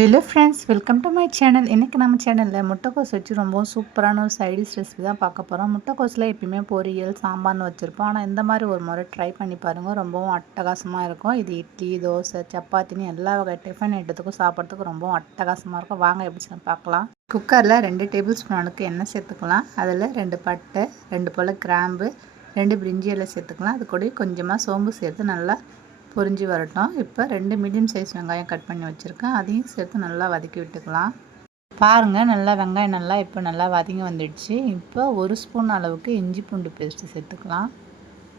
Hello friends welcome to my channel இன்றைக்கி நம்ம சேனலில் முட்டைக்கோஸ் வச்சு ரொம்பவும் சூப்பரான ஒரு சைடிஷ் ரெசிபி தான் பார்க்க போகிறோம் முட்டைக்கோஸில் எப்பயுமே பொரியல் சாம்பார்னு வச்சுருப்போம். ஆனால் இந்த மாதிரி ஒரு முறை ட்ரை பண்ணி பாருங்கள் ரொம்பவும் அட்டகாசமாக இருக்கும். இது இட்லி தோசை சப்பாத்தின்னு எல்லா வகை டிஃபன் ஐட்டத்துக்கும் சாப்பிட்றதுக்கு ரொம்பவும் அட்டகாசமாக இருக்கும். வாங்க எப்படி பார்க்கலாம். குக்கரில் ரெண்டு டேபிள் ஸ்பூன் அளவுக்கு எண்ணெய் சேர்த்துக்கலாம். அதில் ரெண்டு பட்டை ரெண்டு போல் கிராம்பு ரெண்டு பிரிஞ்சி எல்லாம் சேர்த்துக்கலாம். அது கூட கொஞ்சமாக சோம்பு சேர்த்து நல்லா பொரிஞ்சு வரட்டும். இப்போ ரெண்டு மீடியம் சைஸ் வெங்காயம் கட் பண்ணி வச்சுருக்கேன். அதையும் சேர்த்து நல்லா வதக்கி விட்டுக்கலாம். பாருங்கள் நல்லா வெங்காயம் நல்லா இப்போ நல்லா வதங்கி வந்துடுச்சு. இப்போ ஒரு ஸ்பூன் அளவுக்கு இஞ்சி பூண்டு பேஸ்ட்டு சேர்த்துக்கலாம்.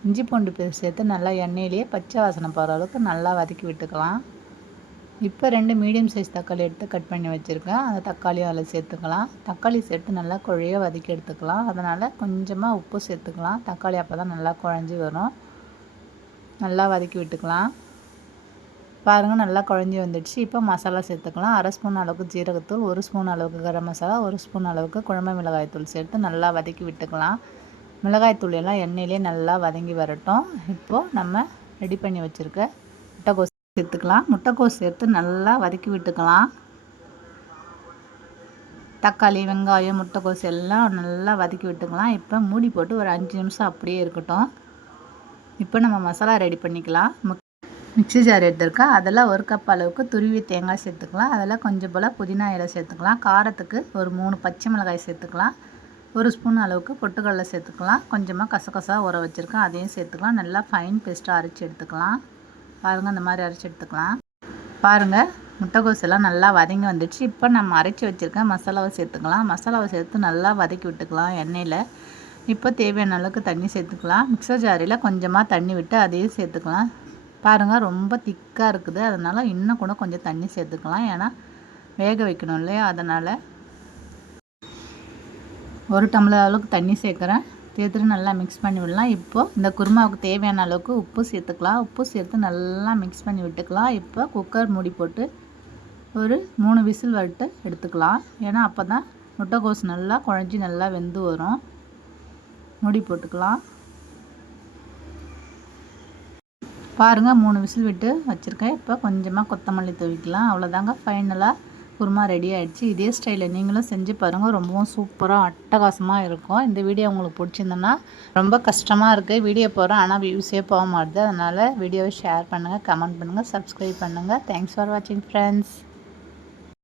இஞ்சி பூண்டு பேஸ்ட் சேர்த்து நல்லா எண்ணெயிலேயே பச்சை வாசனை போகிற அளவுக்கு நல்லா வதக்கி விட்டுக்கலாம். இப்போ ரெண்டு மீடியம் சைஸ் தக்காளி எடுத்து கட் பண்ணி வச்சுருக்கேன். அந்த தக்காளியும் அதில் சேர்த்துக்கலாம். தக்காளி சேர்த்து நல்லா குழைய வதக்கி எடுத்துக்கலாம். அதனால் கொஞ்சமாக உப்பு சேர்த்துக்கலாம். தக்காளி அப்போ தான் நல்லா குழஞ்சி வரும். நல்லா வதக்கி விட்டுக்கலாம். பாருங்கள் நல்லா குழஞ்சி வந்துடுச்சு. இப்போ மசாலா சேர்த்துக்கலாம். அரை ஸ்பூன் அளவுக்கு ஜீரகத்தூள் ஒரு ஸ்பூன் அளவுக்கு கரம் மசாலா ஒரு ஸ்பூன் அளவுக்கு குழம்பு மிளகாய்த்தூள் சேர்த்து நல்லா வதக்கி விட்டுக்கலாம். மிளகாய்த்தூள் எல்லாம் எண்ணெயிலே நல்லா வதங்கி வரட்டும். இப்போது நம்ம ரெடி பண்ணி வச்சுருக்க முட்டைக்கோஸ் சேர்த்துக்கலாம். முட்டைக்கோஸ் சேர்த்து நல்லா வதக்கி விட்டுக்கலாம். தக்காளி வெங்காயம் முட்டைக்கோஸ் எல்லாம் நல்லா வதக்கி விட்டுக்கலாம். இப்போ மூடி போட்டு ஒரு அஞ்சு நிமிஷம் அப்படியே இருக்கட்டும். இப்போ நம்ம மசாலா ரெடி பண்ணிக்கலாம். மிக்சி ஜார் எடுத்துருக்கேன் அதில் ஒரு கப் அளவுக்கு துருவி தேங்காய் சேர்த்துக்கலாம். அதில் கொஞ்சம் போல் புதினா இலை சேர்த்துக்கலாம். காரத்துக்கு ஒரு மூணு பச்சை மிளகாய் சேர்த்துக்கலாம். ஒரு ஸ்பூன் அளவுக்கு பொட்டுக்கடலை சேர்த்துக்கலாம். கொஞ்சமாக கசகசா உர வச்சுருக்கேன். அதையும் சேர்த்துக்கலாம். நல்லா ஃபைன் பேஸ்ட்டாக அரைச்சி எடுத்துக்கலாம். பாருங்கள் அந்த மாதிரி அரைச்சி எடுத்துக்கலாம். பாருங்கள் முட்டைக்கோஸ் எல்லாம் நல்லா வதங்கி வந்துடுச்சு. இப்போ நம்ம அரைச்சி வச்சுருக்கேன் மசாலாவை சேர்த்துக்கலாம். மசாலாவை சேர்த்து நல்லா வதக்கி விட்டுக்கலாம் எண்ணெயில். இப்போ தேவையான அளவுக்கு தண்ணி சேர்த்துக்கலாம். மிக்சர் ஜாரில் கொஞ்சமாக தண்ணி விட்டு அதையும் சேர்த்துக்கலாம். பாருங்கள் ரொம்ப திக்காக இருக்குது. அதனால் இன்னும் கூட கொஞ்சம் தண்ணி சேர்த்துக்கலாம். ஏன்னா வேக வைக்கணும் இல்லையா? அதனால் ஒரு டம்ளர் அளவுக்கு தண்ணி சேர்க்குறேன். சேர்த்துட்டு நல்லா மிக்ஸ் பண்ணி விடலாம். இப்போது இந்த குருமாவுக்கு தேவையான அளவுக்கு உப்பு சேர்த்துக்கலாம். உப்பு சேர்த்து நல்லா மிக்ஸ் பண்ணி விட்டுக்கலாம். இப்போ குக்கர் மூடி போட்டு ஒரு மூணு விசில் வட்டு எடுத்துக்கலாம். ஏன்னா அப்போ தான் முட்டைக்கோஸ் நல்லா குழஞ்சி நல்லா வெந்து வரும். முடி போட்டுக்கலாம். பாருங்கள் மூணு விசில் விட்டு வச்சுருக்கேன். இப்போ கொஞ்சமாக கொத்தமல்லி துவிக்கலாம். அவ்வளோதாங்க ஃபைனலாக குருமா ரெடி ஆகிடுச்சு இதே ஸ்டைலில் நீங்களும் செஞ்சு பாருங்கள் ரொம்பவும் சூப்பராக அட்டகாசமாக இருக்கும். இந்த வீடியோ உங்களுக்கு பிடிச்சிருந்தேன்னா ரொம்ப கஷ்டமாக இருக்குது வீடியோ போகிறோம் ஆனால் வியூஸே போக மாட்டுது. அதனால் வீடியோவை ஷேர் பண்ணுங்கள் கமெண்ட் பண்ணுங்கள் சப்ஸ்கிரைப் பண்ணுங்கள் தேங்க்ஸ் ஃபார் வாட்சிங் ஃப்ரெண்ட்ஸ்